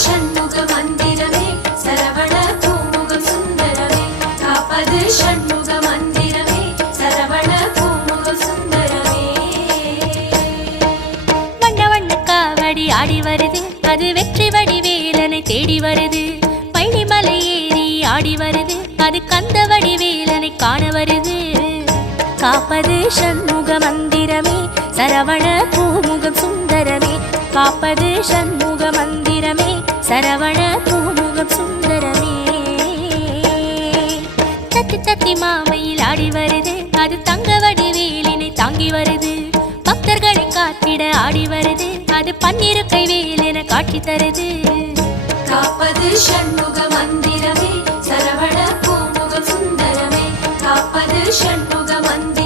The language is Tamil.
ஷண்முக மந்திரமே சரவண பூமுகம் சுந்தரமே காப்பது ஷண்முக மந்திரமே சரவண பூமுகம் சுந்தரமே வண்ண வண்ண காவடி ஆடி வருது அது வெற்றி வடிவேலனை தேடி வருது பழனிமலை ஏறி ஆடி வருது அது கந்த வடிவேலனை காண வருது காப்பது ஷண்முக மந்திரமே சரவண பூமுகம் சுந்தரமே காப்பது ஷண்முக மந்திரமே சரவண பூமுகம் சுந்தரமே தத்தி தத்தி மாமையில் ஆடி வருது அது தங்க வடிவேலினை தாங்கி வருது பக்தர்களை காத்திட ஆடி வருது அது பன்னிருக்கை வேலென காட்சி தருது காப்பது ஷண்முக மந்திரமே சரவண பூமுகம் சுந்தரமே காப்பது ஷண்முக மந்திரமே